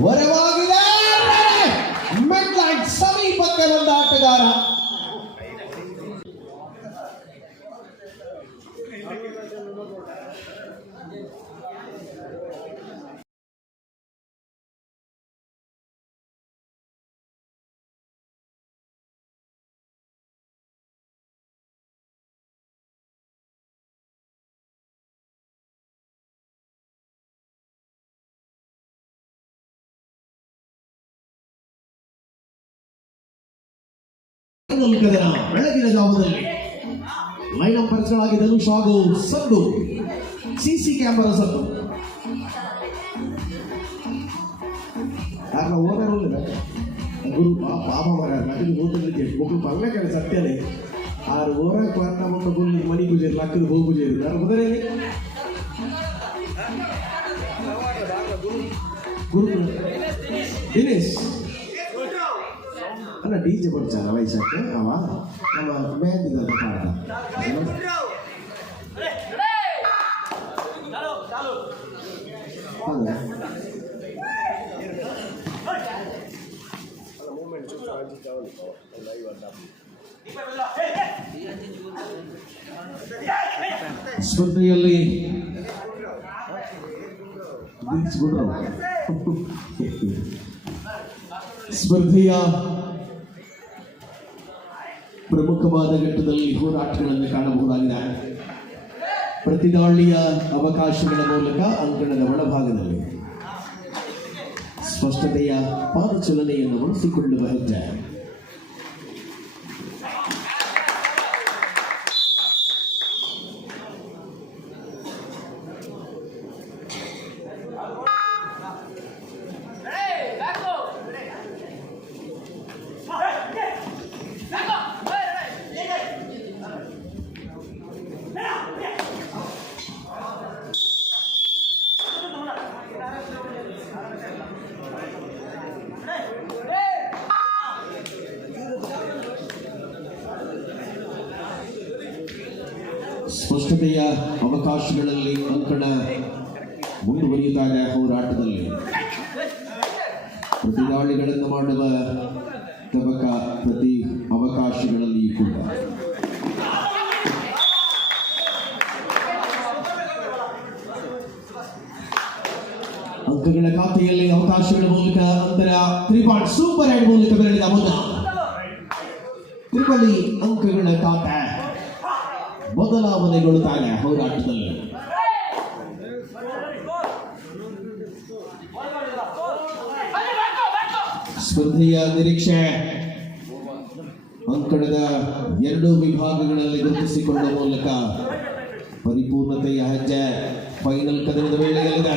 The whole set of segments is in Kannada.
ವರವಾಗಿದೆ ಮೆಡ್ಲೈಟ್ ಸಮೀಪಕ್ಕೆ ಬಂದ ಆಟಗಾರ ಕದನ ಬೆಳಗಿನ ಜಾವದಲ್ಲಿ ಲೈನ್ ಪರಿಚಯವಾಗಿ ಧನುಷ್ ಹಾಗೂ ಸದ್ದು ಸಿಸಿ ಕ್ಯಾಮರಾ ಸದ್ದು ಯಾಕೆ ಓನರ್ ಗುರು ಪಾಪ ಮರ ನಟಿಗೆ ಓದಲಿಕ್ಕೆ ಒಬ್ಬರು ಪರ್ಲೆ ಸತ್ಯನೇ ಆರು ಓರ ಕ್ವಾರ್ಟ ಬಂದು ಗುಲ್ಲಿ ಮನಿ ಪೂಜೆ ಲಕ್ಕದ ಭೂ ಪೂಜೆ ಯಾರು ಬದಲೇನೆ ಗುರು ದಿನೇಶ್ ಅಲ್ಲ ಡಿ ಜೆ ಬರ್ತಾರ ವಯಸ್ಸಕ್ಕೆ ಅವ? ನಮ್ಮ ಮ್ಯಾದಿದ ಪಾಠ ಹೌದಾ ಸ್ಪರ್ಧೆಯಲ್ಲಿ. ಸ್ಪರ್ಧೆಯ ಪ್ರಮುಖವಾದ ಘಟ್ಟದಲ್ಲಿ ಹೋರಾಟಗಳನ್ನು ಕಾಣಬಹುದಾಗಿದೆ. ಪ್ರತಿದಾಳಿಯ ಅವಕಾಶಗಳ ಮೂಲಕ ಅಂಕಣದ ಒಳಭಾಗದಲ್ಲಿ ಸ್ಪಷ್ಟತೆಯ ಪಾದಚಲನೆಯನ್ನು ಬಳಸಿಕೊಳ್ಳುವ ಹೆಜ್ಜೆ. ಸ್ಪಷ್ಟತೆಯ ಅವಕಾಶಗಳಲ್ಲಿ ಅಂಕಣ ಮುಂದುವರಿಯುತ್ತಾರೆ ಹೋರಾಟದಲ್ಲಿ. ಪ್ರತಿದಾಳಿಗಳನ್ನು ಮಾಡುವ ತಬಕ ಪ್ರತಿ ಅವಕಾಶಗಳಲ್ಲಿ ಕೂಡ. ಅಂಕಗಳ ಖಾತೆಯಲ್ಲಿ ಅವಕಾಶಗಳ ಮೂಲಕ ಅಂತರ ತ್ರಿಪಾಟ್ ಸೂಪರ್ ಹ್ಯಾಂಡ್ ಮೂಲಕ ಬೆರಳಿದ ಮೊದಲ ತ್ರಿಪಳಿ ಅಂಕಗಳ ಖಾತೆ. ಬದಲಾವಣೆಗೊಳ್ಳುತ್ತಾರೆ ಹೋರಾಟದಲ್ಲಿ ಸ್ಪರ್ಧೆಯ ನಿರೀಕ್ಷೆ ಅಂಕಣದ ಎರಡು ವಿಭಾಗಗಳಲ್ಲಿ ಗುರುತಿಸಿಕೊಳ್ಳುವ ಮೂಲಕ ಪರಿಪೂರ್ಣತೆಯ ಹೆಜ್ಜೆ ಫೈನಲ್ ಕದನದ ವೇಳೆಯಲ್ಲಿದೆ.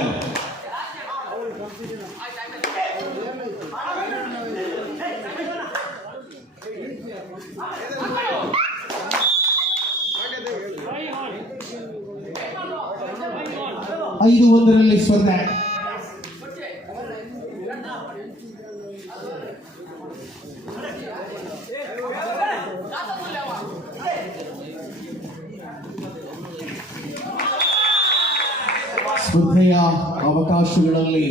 ಸ್ಪರ್ಧೆಯ ಅವಕಾಶಗಳಲ್ಲಿ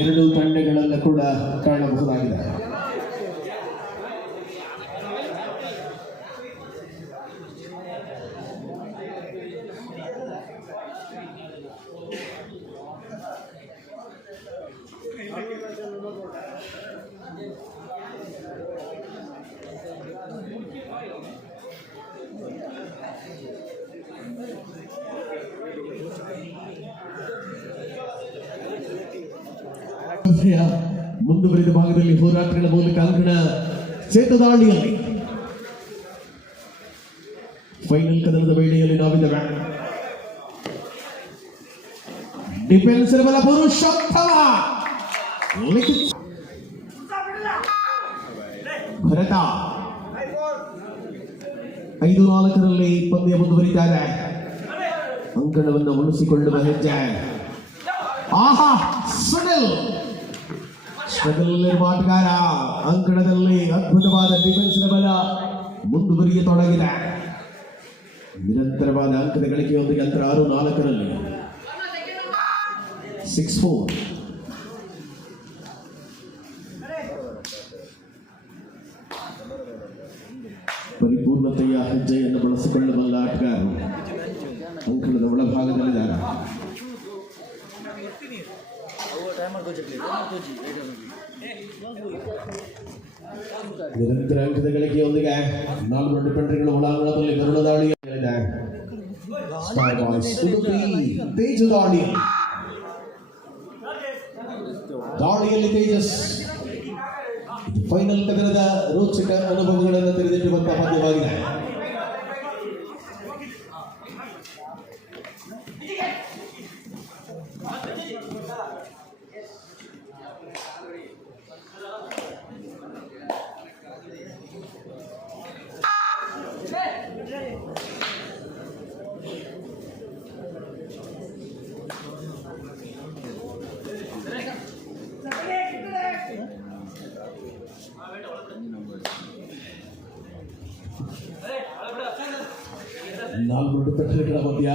ಎರಡು ತಂಡಗಳೆಲ್ಲ ಕೂಡ ಕಾಣಬಹುದಾಗಿದೆ. ಮುಂದುವರಿದ ಭಾಗದಲ್ಲಿ ಹೋರಾಟಗಳ ಮೂಲಕ ಅಂಕಣ ಸೇತದಾಳಿಯಲ್ಲಿ ಫೈನಲ್ ಕದನದ ವೇಳೆಯಲ್ಲಿ ನಾವಿದ್ದೇವೆ ಡಿಫೆನ್ಸ್ ಬಲ ಪುರುಷೋತ್ತಮ ಲಿಖಿತ್ ಭರತ ಐದು ನಾಲ್ಕರಲ್ಲಿ ಪಂದ್ಯ ಮುಂದುವರಿತಾರೆ ಅಂಕಣವನ್ನು ಉಳಿಸಿಕೊಳ್ಳುವ ಹೆಜ್ಜೆ ಆಹಾ ಸುನಿಲ್ ಸ್ಟ್ರಗಲ್ ಆಟಗಾರ ಅಂಕಣದಲ್ಲಿ ಅದ್ಭುತವಾದ ಡಿಫೆನ್ಸ್ ಬಲ ಮುಂದುವರಿಯತೊಡಗಿದೆ ನಿರಂತರವಾದ ಅಂಕದ ಗಳಿಕೆಯೊಂದಿಗೆ ಅಂತರ ಆರು, ನಾಲ್ಕರಲ್ಲಿ ಸಿಕ್ಸ್ ಫೋರ್ ಪರಿಪೂರ್ಣತೆಯ ಹೆಜ್ಜೆಯನ್ನು ಬಳಸಿಕೊಳ್ಳಬಲ್ಲ ಆಟಗಾರರು ಅಂಕಣದ ಒಳಭಾಗದಲ್ಲಿದ್ದಾರೆ ನಿರಂತರ ಅಂಕದ ಗಳಿಕೆಯೊಂದಿಗೆ ನಾಲ್ಕು ಡಿಫೆಂಡರ್ಗಳು ಒಳಾಂಗಣದಲ್ಲಿ ಗರುಡ ದಾಳಿಯಲ್ಲಿದೆ ಸ್ಟಾರ್ ಬಾಯ್ಸ್ ಉಡುಪಿ ತೇಜು ದಾಳಿ ದಾಳಿಯಲ್ಲಿ ತೇಜಸ್ ಇದು ಫೈನಲ್ ಕದನದ ರೋಚಕ ಅನುಭವಗಳನ್ನು ತೆರೆದಿಟ್ಟುವಂತಹ ಪದ್ಯವಾಗಿದೆ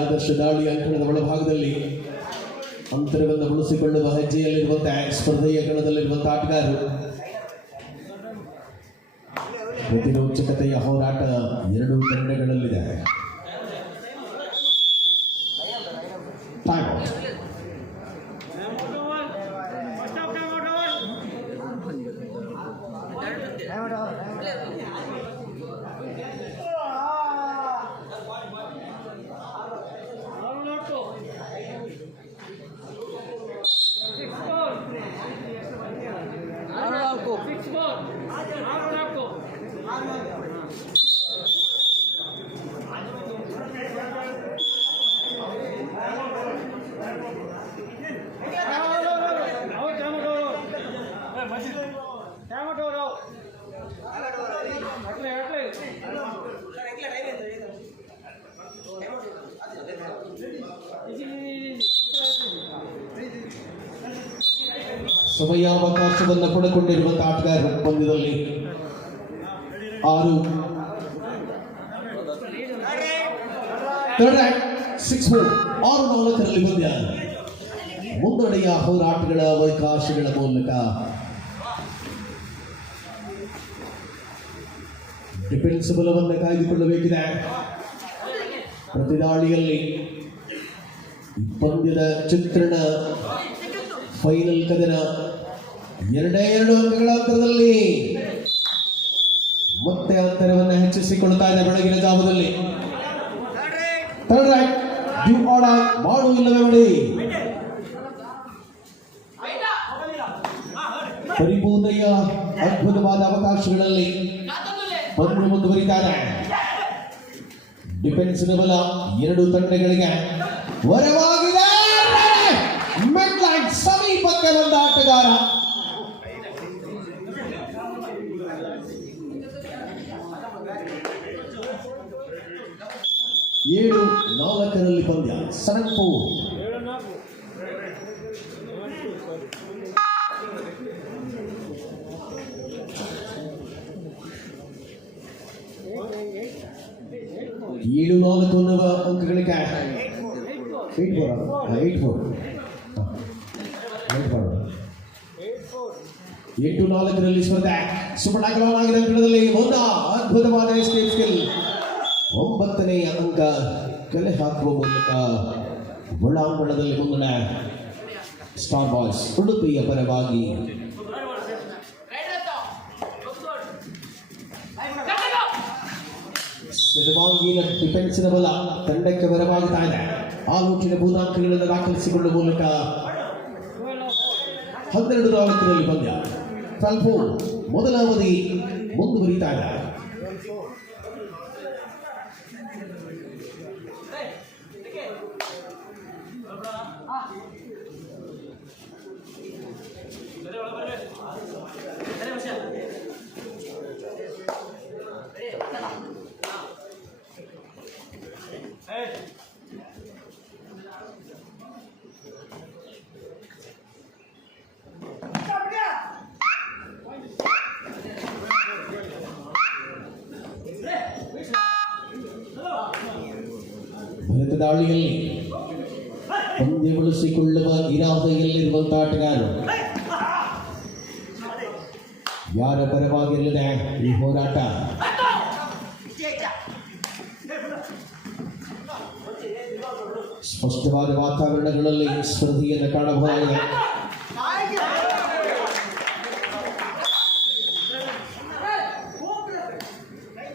ಆದರ್ಶ ದಾಳಿ ಅಂಕಣದ ಒಳಭಾಗದಲ್ಲಿ ಅಂತರವನ್ನು ಉಳಿಸಿಕೊಳ್ಳುವ ಹೆಜ್ಜೆಯಲ್ಲಿರುವಂತಹ ಸ್ಪರ್ಧೆಯ ಕಣದಲ್ಲಿರುವಂತಹ ಆಟಗಾರರು ಪ್ರತಿರೋಚಕತೆಯ ಹೋರಾಟ ಎರಡು ತಂಡಗಳಲ್ಲಿದೆ. 아, 네, 알아갖고. ಸಮಯಾವಕಾಶವನ್ನು ಪಡೆದುಕೊಂಡಿರುವಂತಹ ಆಟಗಾರರ ಪಂದ್ಯದಲ್ಲಿ ಆರು. ಸಿಕ್ಸ್ ಆರು ನಾಲ್ಕರಲ್ಲಿ ಪಂದ್ಯ ಮುನ್ನಡೆಯ ಹೋರಾಟಗಳ ಅವಕಾಶಗಳ ಮೂಲಕ. ಡಿಫೆನ್ಸ್ ಬಲವನ್ನು ಕಾಯ್ದುಕೊಳ್ಳಬೇಕಿದೆ. ಪ್ರತಿದಾಳಿಯಲ್ಲಿ ಈ ಪಂದ್ಯದ ಚಿತ್ರಣ ಫೈನಲ್ ಕದನ ಎರಡೇ ಎರಡು ಅಂಕಗಳ ಅಂತರದಲ್ಲಿ ಮತ್ತೆ ಅಂತರವನ್ನು ಹೆಚ್ಚಿಸಿಕೊಳ್ತಾ ಇದೆ ಬೆಳಗಿನ ಜಾವದಲ್ಲಿ. ಮಾಡು ಇಲ್ಲವೇ ಮಾಡಿ. ಪರಿಪೂರ್ಣಯ್ಯ ಅದ್ಭುತವಾದ ಅವಕಾಶಗಳಲ್ಲಿ ಪಂದ್ಯ ಮುಂದುವರಿತಾರೆ ಡಿಫೆನ್ಸ್ ಬಲ ಎರಡು ತಂಡಗಳಿಗೆ ವರವಾಗಿದೆ. ಮಿಡ್ಲೈನ್ ಸಮೀಪಕ್ಕೆ ಬಂದ ಆಟಗಾರ ಏಳು ನಾಲ್ಕರಲ್ಲಿ ಪಂದ್ಯ, ಸೆವೆನ್ ಫೋರ್. ಏಳು ನಾಲ್ಕು ಅನ್ನುವ ಅಂಕಗಳಿಗೆ ಏಟ್ ಫೋರ್ ಏಟ್ ಫೋರ್ ಎಂಟು ನಾಲ್ಕರಲ್ಲಿ ಸ್ಪರ್ಧೆ. ಸುಪಟಾಕರವಾಗಿದೆ ಅಂಕಣದಲ್ಲಿ ಒಂದು ಅದ್ಭುತವಾದ ಸ್ಟೇಟ್ ಸ್ಕಿಲ್ ಒಂಬತ್ತನೇ ಅಂಕ. ಕಲೆ ಹಾಕುವ ಮೂಲಕ ಒಳಾಂಗಣದಲ್ಲಿ ಮುನ್ನಡೆ ಸ್ಟಾರ್ ಬಾಯ್ಸ್ ಉಡುಪಿಯ ಪರವಾಗಿ ಸರ್ವಾಂಗೀಣ ಡಿಫೆನ್ಸಿನ ಬಲ ತಂಡಕ್ಕೆ ಬರವಾಗ್ತಾ ಇದೆ ಆ ಲೂಟಿನ ಭೂತಾಂಕಗಳನ್ನು ದಾಖಲಿಸಿಕೊಳ್ಳುವ ಮೂಲಕ ಹನ್ನೆರಡು ನಾಲ್ಕರಲ್ಲಿ ಪಂದ್ಯ ಸ್ವಲ್ಪ ಮೊದಲ ಅವಧಿ ಮುಂದುವರಿತಾ ಇದೆ ಭರತ ದಾಳಿಯಲ್ಲಿ ಪಂದ್ಯ ಉಳಿಸಿಕೊಳ್ಳುವ ಇರಾದೆಯಲ್ಲಿರುವಂತಹ ಆಟಗಾರರು ಯಾರ ಪರವಾಗಿರಲಿದೆ ಈ ಹೋರಾಟ ಸ್ಪಷ್ಟವಾದ ವಾತಾವರಣಗಳಲ್ಲಿ ಸ್ಪರ್ಧೆಯನ್ನು ಕಾಣಬಹುದಾಗಿದೆ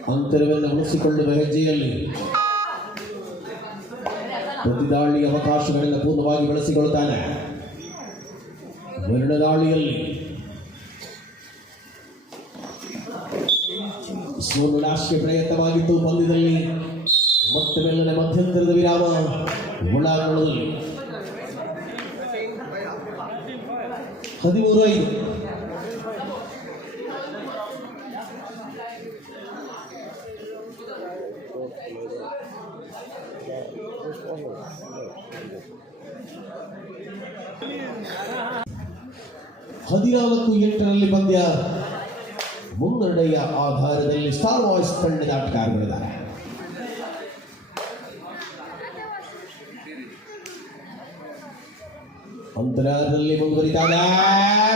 ಅಂತರವನ್ನು ಉಳಿಸಿಕೊಳ್ಳುವ ಹೆಜ್ಜೆಯಲ್ಲಿ ಪ್ರತಿದಾಳಿ ಅವಕಾಶಗಳನ್ನು ಪೂರ್ಣವಾಗಿ ಬಳಸಿಕೊಳ್ಳುತ್ತಾನೆ ವರ್ಣದಾಳಿಯಲ್ಲಿ ಸೋಲು ನಾಶಕ್ಕೆ ಪ್ರಯತ್ನವಾಗಿತ್ತು ಪಂದ್ಯದಲ್ಲಿ ಮತ್ತೆ ಮೇಲಿನ ಮಧ್ಯಂತರದ ವಿರಾಮ ಒಳಾಂಗಣದಲ್ಲಿ ಹದಿಮೂರು ಐದು ಹದಿನಾಲ್ಕು ಎಂಟರಲ್ಲಿ ಪಂದ್ಯ. ಮುನ್ನಡೆಯ ಆಧಾರದಲ್ಲಿ ಸ್ಟಾರ್ ವಾಯ್ಸ್ ತಂಡದ ಆಟಗಾರರಿದ್ದಾರೆ ಅಂತರದಲ್ಲಿ ಮುಂದುವರಿದಾಗ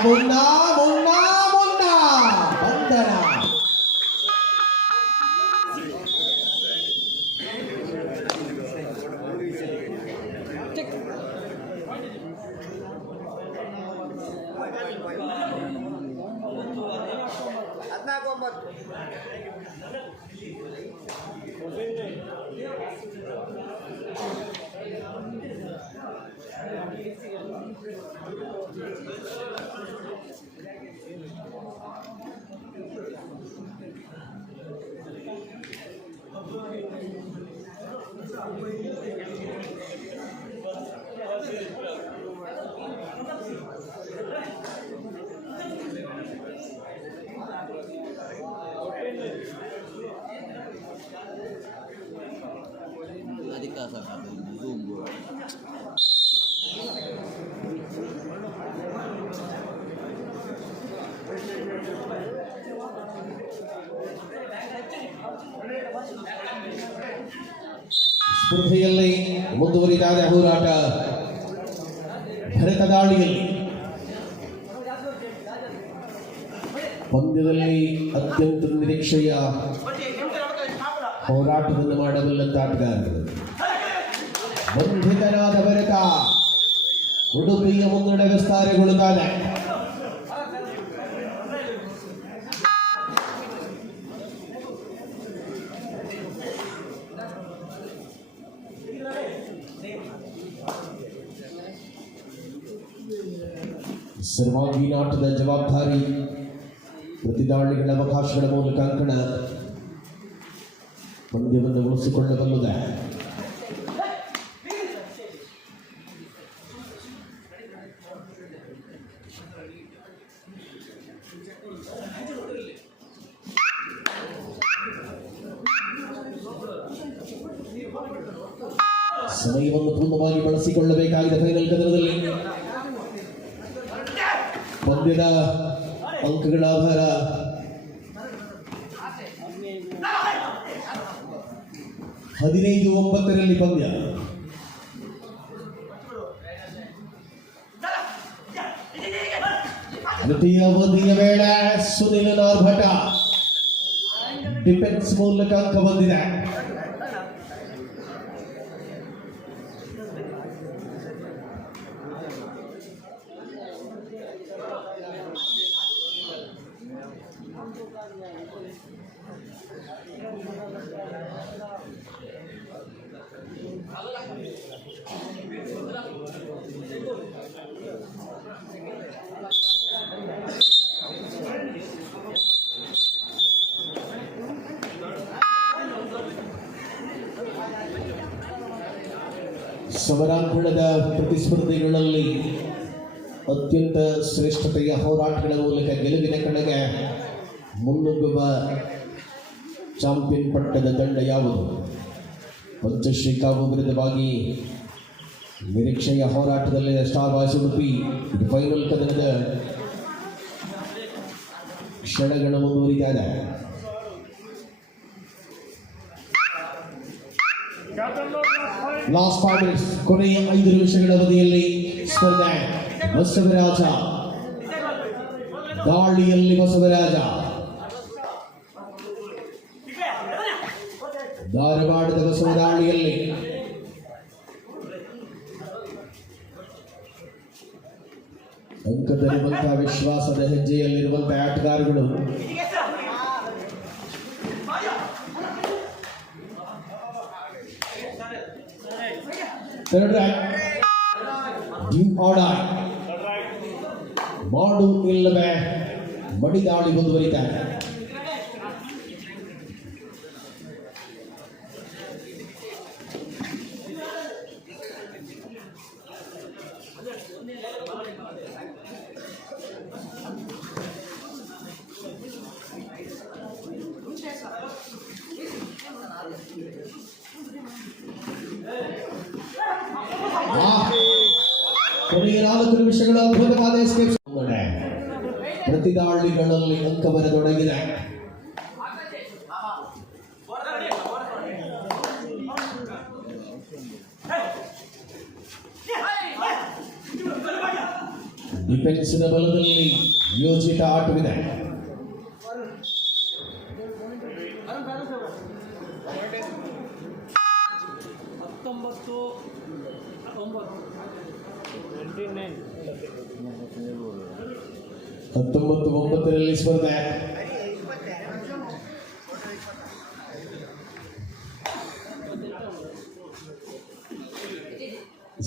ಮುನ್ನ ಮುನ್ನ ಮುನ್ನ. ಬಂಧನ. Amerika sangat beruntung ಸ್ಪರ್ಧೆಯಲ್ಲಿ ಮುಂದುವರಿದಾದ ಹೋರಾಟ ಭರತ ಪಂದ್ಯದಲ್ಲಿ ಅತ್ಯಂತ ನಿರೀಕ್ಷೆಯ ಹೋರಾಟವನ್ನು ಮಾಡಬಲ್ಲಂತ ಆಟಗಾರರು ಬಂಧಿತನಾದ ಭರತ ಉಡುಪಿಯ ಮುನ್ನಡೆ ವಿಸ್ತಾರಗೊಳ್ಳುತ್ತಾನೆ ಸರ್ವಾಂಗೀನಾಟದ ಜವಾಬ್ದಾರಿ. ಪ್ರತಿದಾಳಿಗಳ ಅವಕಾಶಗಳ ಮೂಲಕ ಅಂಕಣ. ಪಂದ್ಯವನ್ನು ಉಳಿಸಿಕೊಳ್ಳಬಲ್ಲದೆ. ಒಂಬತ್ತರಲ್ಲಿ ಪಂದ್ಯ ತೃತೀಯ ಅವಧಿಯ ವೇಳೆ ಸುನಿಲ್ ನಾರ್ಭಟ ಡಿಫೆನ್ಸ್ ಮೂಲಕ ಅಂಕ ಬಂದಿದೆ ಸಮರಾಂಗಣದ ಪ್ರತಿಸ್ಪರ್ಧಿಗಳಲ್ಲಿ ಅತ್ಯಂತ ಶ್ರೇಷ್ಠತೆಯ ಹೋರಾಟಗಳ ಮೂಲಕ ಗೆಲುವಿನ ಕಡೆಗೆ ಮುನ್ನುಗ್ಗುವ ಚಾಂಪಿಯನ್ ಪಟ್ಟದ ತಂಡ ಯಾವುದು? ಪಂಚಶ್ರೀ ಕಾವು ವಿರುದ್ಧವಾಗಿ ನಿರೀಕ್ಷೆಯ ಹೋರಾಟದಲ್ಲಿ ಸ್ಟಾರ್ ವಾಸಿ ಉಡುಪಿ ಫೈನಲ್ ಕದನದ ಕ್ಷಣಗಳು ಮುಂದುವರಿತಾ ಲಾಸ್ಟ್ ಫೈವ್ ಮಿನಿಟ್ಸ್ ಕೊನೆಯ ಐದು ನಿಮಿಷಗಳ ಅವಧಿಯಲ್ಲಿ ಸ್ಪರ್ಧೆ ಬಸವರಾಜ ದಾಳಿಯಲ್ಲಿ ಬಸವರಾಜ ಧಾರವಾಡದ ಬಸವ ದಾಳಿಯಲ್ಲಿ ಅಂಕದಲ್ಲಿರುವಂತಹ ವಿಶ್ವಾಸದ ಹೆಜ್ಜೆಯಲ್ಲಿರುವಂತಹ ಆಟಗಾರಗಳು ಥರ್ಡ್ ಟೀಮ್ ಆರ್ಡರ್ ಮಾಡು ಇಲ್ಲವೇ ಮಡಿದಾಳಿ ಮುಂದುವರಿತಾರೆ ಕೊನೆಯ ನಾಲ್ಕು ನಿಮಿಷಗಳ ಅದ್ಭುತವಾದ ಎಸ್ಕೇಪ್ ಪ್ರತಿ ದಾಳಿಗಳಲ್ಲಿ ಅಂಕ ಬರತೊಡಗಿದೆ ಡಿಫೆನ್ಸಿನ ಬಲದಲ್ಲಿ ಯೋಜಿತ ಆಟವಿದೆ. ಹತ್ತೊಂಬತ್ತು ಒಂಬತ್ತು ಟ್ವೆಂಟಿ ನೈನ್ ಹತ್ತೊಂಬತ್ತು, ಒಂಬತ್ತರಲ್ಲಿ ಸ್ಪರ್ಧೆ.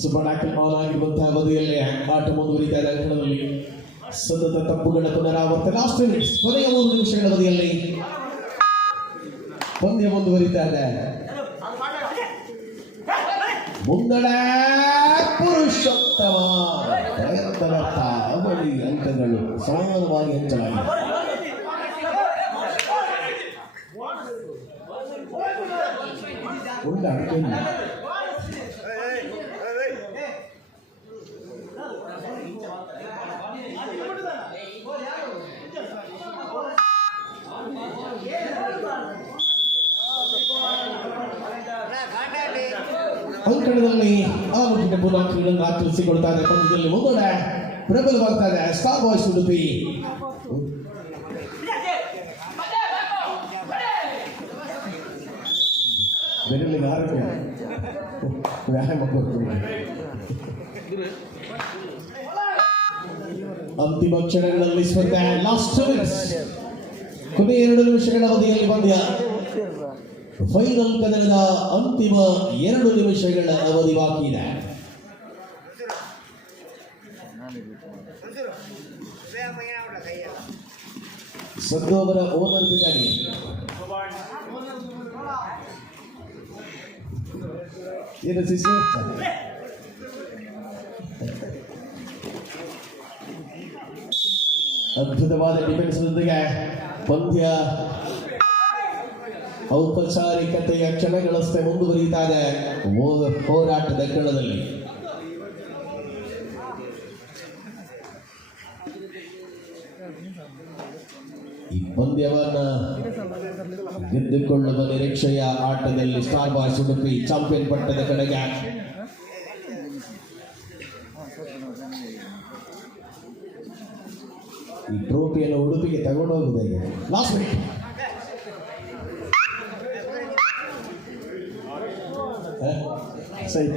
ಸುಬಡಾಕಲ್ ಆನ್ ಆಗಿರುವಂತಹ ಅವಧಿಯಲ್ಲಿ ಆಟ ಮುಂದುವರಿತಾ ಇದೆ ಅಂಕಣದಲ್ಲಿ ಸತತ ತಪ್ಪುಗಳ ಪುನರಾವರ್ತನೆ. ಲಾಸ್ಟ್ ಕೊನೆಯ ಮೂರು ನಿಮಿಷಗಳ ಅವಧಿಯಲ್ಲಿ ಪಂದ್ಯ ಮುಂದುವರಿತಾ ಇದೆ. ಮುಂದಡ ಪುರುಷೋತ್ತಮ. ಅವಳಿ ಅಂಕಗಳು ಸಮಾನವಾಗಿ ಹಂಚಲಾಗಿದೆ ಉಂಡ ಅಡಕೆಯಲ್ಲಿ ಅಂಕಣದಲ್ಲಿ ಆರೋಗ್ಯ ಪುನಾಂಕಗಳನ್ನು ದಾಖಲಿಸಿಕೊಳ್ತಾ ಇದೆ ಪಂದ್ಯದಲ್ಲಿ ಮುಂದಡೆ ಬರ್ತಾ ಇದೆ ಸ್ಟಾರ್ ಬಾಯ್ಸ್ ಉಡುಪಿ ಬೆರಳಿಗೆ ಆರೋಗ್ಯ ವ್ಯಾಯಾಮ ಕೊಡ್ತೀನಿ ಅಂತಿಮ ಕ್ಷಣಗಳಲ್ಲಿ ಸ್ಪರ್ಧೆ. ಲಾಸ್ಟ್ ಕೊನೆಯ ಎರಡು ನಿಮಿಷಗಳ ಅವಧಿಯಲ್ಲಿ ಪಂದ್ಯ. ಫೈನಲ್ ಕದನದ ಅಂತಿಮ ಎರಡು ನಿಮಿಷಗಳ ಅವಧಿ ಬಾಕಿ ಇದೆ. ಸದ್ದು ಅವರ ಓನರ್ ಬಿಡಾಡಿ ಏನು ಶಿಶು ಅದ್ಭುತವಾದ ಡಿಫೆನ್ಸ್ ಜೊತೆಗೆ ಪಂದ್ಯ ಔಪಚಾರಿಕತೆಯ ಕ್ಷಣಗಳಷ್ಟೇ ಮುಂದುವರಿಯುತ್ತಾರೆ ಹೋರಾಟದ ಕಣದಲ್ಲಿ ಪಂದ್ಯವನ್ನ ಗೆದ್ದುಕೊಳ್ಳುವ ನಿರೀಕ್ಷೆಯ ಆಟದಲ್ಲಿ ಸ್ಟಾರ್ ಬಾಯ್ಸ್ ಉಡುಪಿ ಚಾಂಪಿಯನ್ ಪಟ್ಟದ ಕಡೆಗೆ. ಈ ಟ್ರೋಫಿಯನ್ನು ಉಡುಪಿಗೆ ತಗೊಂಡೋಗಿದೆ ಲಾಸ್ಟ್ ಮಿನಿಟ್ ಸೈಟ್